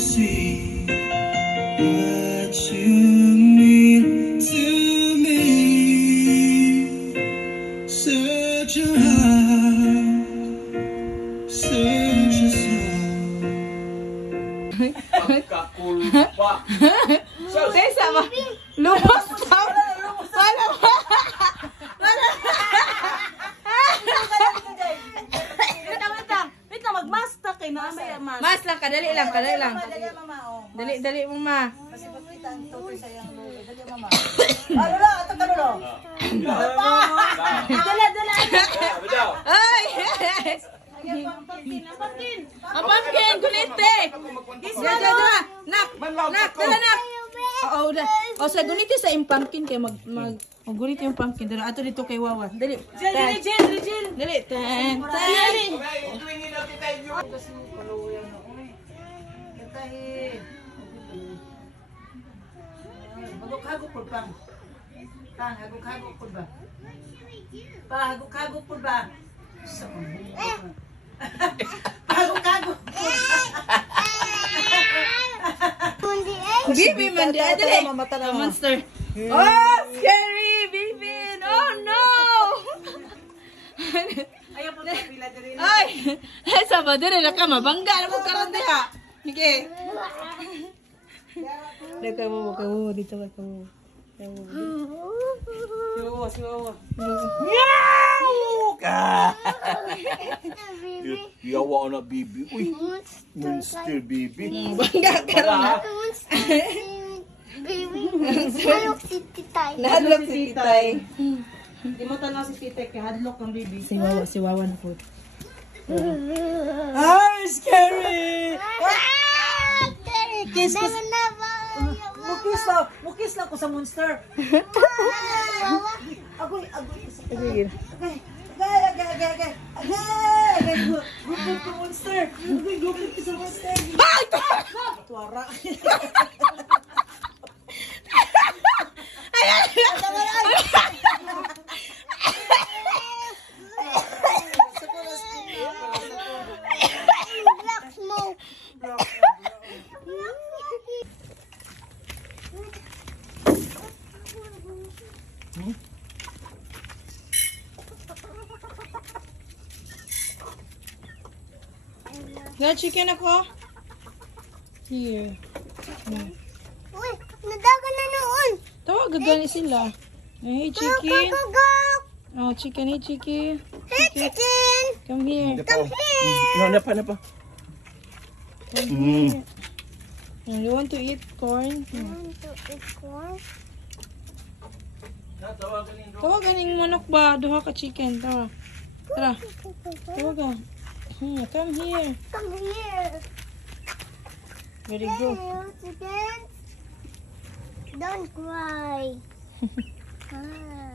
see what you mean to me. Such a heart, such a soul. Pagkakulpa. Tessa ba? Lumos daw. Wala. Wait na, mag-mask kay mamaya mas. Mas lang, kadali lang. Dali mama, oh. Dali mo ma. Masipot kita ang tutoy sa iyang lulo. Dali mama. Ano na, ato ka lulo. Dala. Ay! Ang pumpkin. Ang pumpkin, gunite! Dala. Nak, dala nak. Oo, o sa gunite sa yung pumpkin kay gunite yung pumpkin. Dala, ato dito kay Wawa. Dali. Jill. Dali. Ten. Haguk-haguk po bang? Pang, haguk-haguk po ba? Pa, haguk-haguk po ba? Haguk-haguk po. Bibi man dali. Monster. Oh, scary, Bibi. Oh no. Ayaw po tayo pila dali. Ay, sa ba dire na ka mabangga mo karon diha. Sige. Deka mo dito ka mo. Siwawa. Yawa na bibi. Uy, monster bibi. Bangga karon na. Nalok si Titay. Nahadlok si Titay. Di mo tanaw si Titay kay hadlok ng bibi. Si Wawa na po. Ay, scary! Kiss ko. Mukis lang ko sa monster. Agoy. Sige. Agay. Gupit ko monster. Gupit ko sa monster. Tuwara. Black smoke. Got chicken ako? Here. Uy, nadagan na noon. Tawag gani sila. Hey chicken. Oh chicken, hey chicken. Hey, chicken. Come here. Come here. No, napa. You want to eat corn? Want to eat corn? Tawag ganing manok ba? Duha ka chicken. Tara. Tawag ka. Come here. Come here. Very good. Hey, chicken. Don't cry.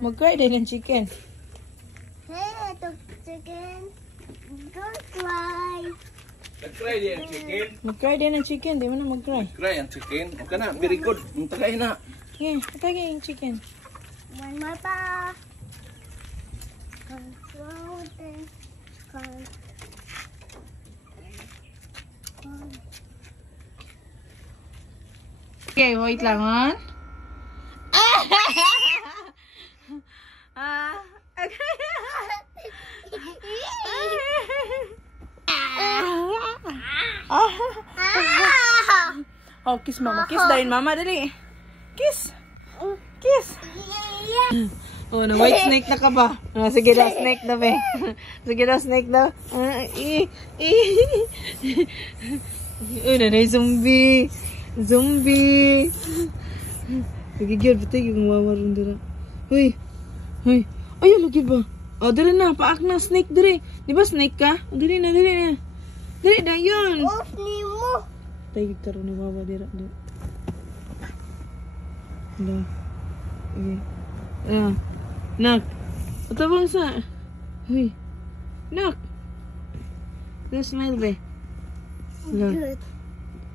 Mag-cry din ng chicken. Hey, chicken. Don't cry. Nag-cry din ang chicken. Mag-cry din ng chicken. Di mo na mag-cry. Cry ang chicken. O ka na, very good. Tagay na. Okay, tagay yung chicken. One more pa. Control this. Okay, wait lang ha. Oh, kiss mama. Kiss dahin mama. Dali. Kiss. Oh, na white snake na ka ba? Sige daw, snake na be. Sige daw, snake daw. Uy, nanay zombie. Sige, gyud patay yung mawaron dira. Uy. Ay, lagi ba? Oh, dira na, paak na snake diri. Di ba snake ka? Diri na. Diri na yun. Off ni mo. Tay karon ni mama dira. Dah. Okay. Nak. Ato bang sa? Uy. Nak. Smile be. Good.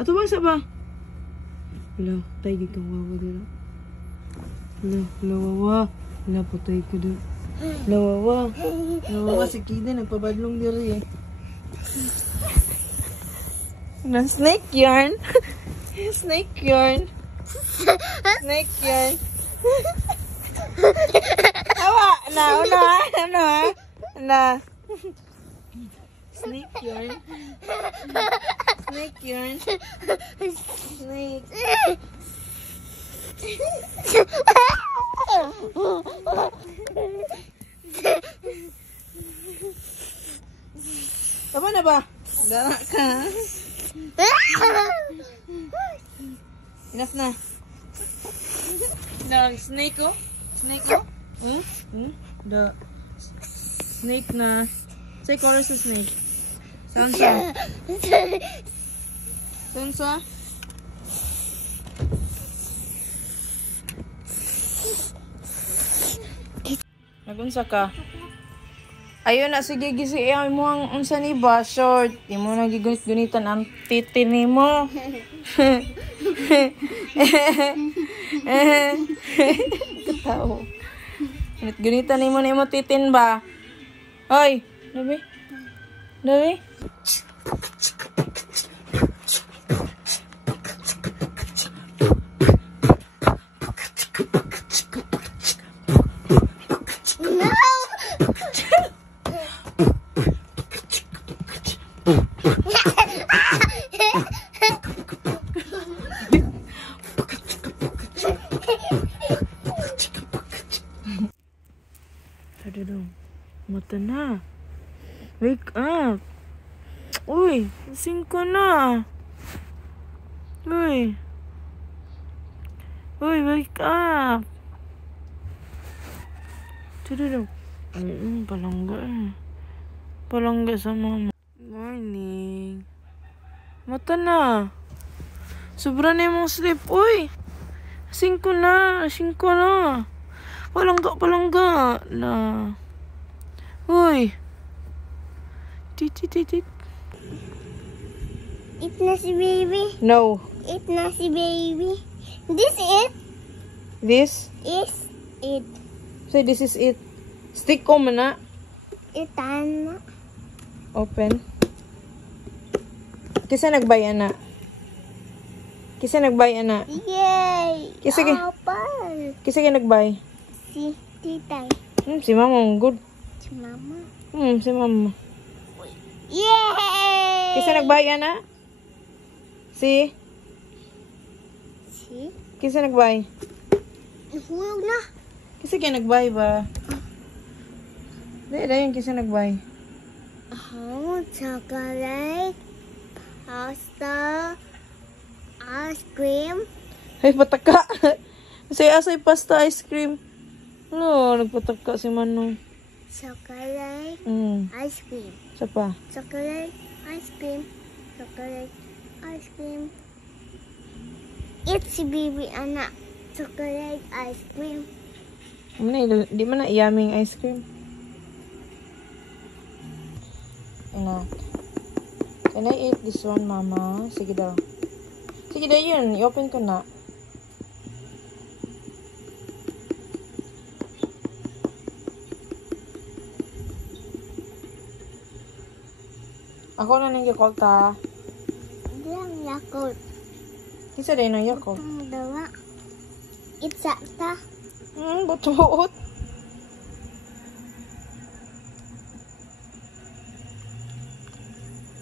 Ato bang sa ba? Wala, tay di kang wawa dira. Wala, wawa. Wala, patay ko dira. Wala, wawa si Kida, nagpabadlong dira eh. Na snake yarn. Snake yarn. Snake yarn. Awa, na. Snake yarn. Snake yarn. Snake. Tama na ba? Dara ka. Enough na. The snake oh. Snake oh. The snake na. Say chorus sa snake. Sansa. Sansa. Nagunsa ka? Ayun na, sige gisi ay mo ang unsa ni ba short. Di mo na gigunit-gunitan ang titi nimo. Katawa. Gunit-gunitan nimo nimo titin ba? Hoy, Dabi. Dabi. Aduh dong, mata na. Wake up. Uy, gising ka na. Uy. Uy, wake up. Aduh dong. Palangga eh. Palangga sa mama. Morning. Mata na. Sobra na yung sleep. Uy. Gising ko na. Gising ko na. Palangga na. Uy. Tit. Eat na si baby. No. Eat na si baby. This it. This? Is it. So this is it. Stick ko man na. Itan na. Open. Kisa nagbay ana. Kisa nagbay ana. Yay! Kisa ki. Apple. Kisa ki nagbay. Si titay. Si mama good. Si mama. Si mama. Yay! Kisa nagbay ana. Si. Si? Kisa nagbay. Nahulog na. Kisa ki nagbay ba? Dahil kisa nagbay. Chocolate. Pasta. Ice cream. Ay, pataka. Asay pasta ice cream. No, nagpataka si Manong. Chocolate. Ice cream. Isa pa. Chocolate. Ice cream. Chocolate. Ice cream. Eat si baby anak. Chocolate ice cream. Di man na yummy ice cream. Ina. Can I eat this one, Mama? Sige daw. Sige daw yun. I-open ko na. Ako na nang Yakult ha. Hindi lang Yakult. Isa din ang Yakult. Ang dawa. Itsa ta. Buot.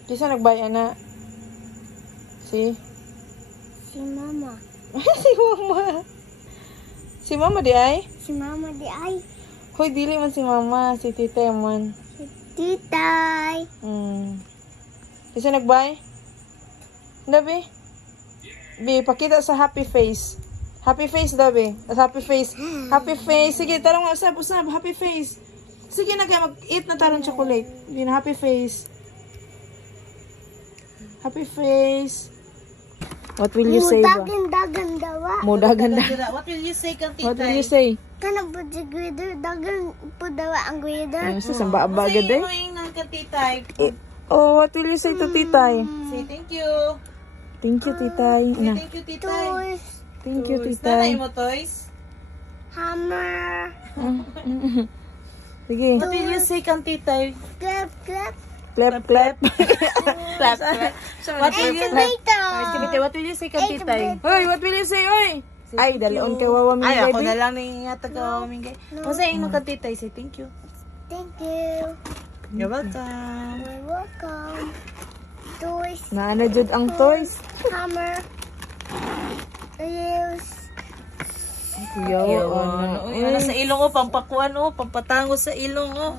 Kisa nagbaya na. Si mama. si mama. Si mama di ay? Si mama di ay. Hoy, dili man si mama. Si tita man. Si titay. Kisa nagbay? Dabi? Bi, pakita sa happy face. Happy face dabi. Happy face. Happy face. Sige, tarong usab. Happy face. Sige na kayo mag-eat na tarong chocolate. Bi na happy face. Happy face. What will you say ba? Dagan dawa. Mudagan na. What will you say kang titay? What will you say? Kanang po si Guider. Dagan po dawa ang Guider. Ay, sa samba agad eh. Say mo kang titay. Oh, what will you say to titay? Say thank you. Thank you, titay. Say Na. thank you, titay. Toys. Thank you, Nanay titay. mo, toys. Hammer. Sige. What will you say kang titay? Clap, clap. clap, clap. Clap, clap. What will you say? What will you say kay titay? Hoy, what will you say, oy? Ay, dalaon kay wawa Ay, mingay, ako bi. na lang nangingata ka mingay. O sa ino ka titay, say thank you. Thank you. You're welcome. You're welcome. Toys. Naana jud ang toys. Hammer. Wheels. Kuya, ano. Uy, ano sa ilong oh, pampakuan oh, pampatango sa ilong oh.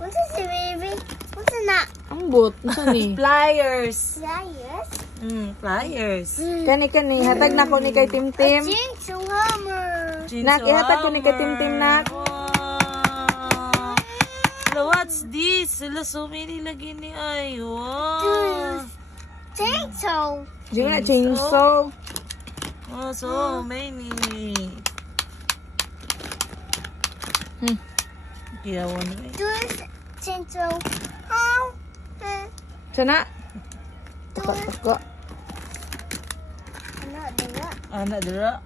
What's this, baby? What's na? Ang bot, nasa ni? Pliers. Pliers. Pliers. Kani, hatag na ko ni kay Timtim. Chainsaw hammer. Nak, ihatag ko ni kay Timtim, nak. Wow. Hello, what's this? Hello, so many lagi ni ay. Wow. Chainsaw. Di nga, chainsaw. Oh, so many. Kiyawan na eh. Tools. Chainsaw. How? Sana? Tuka. Ano, diba? Anak dira.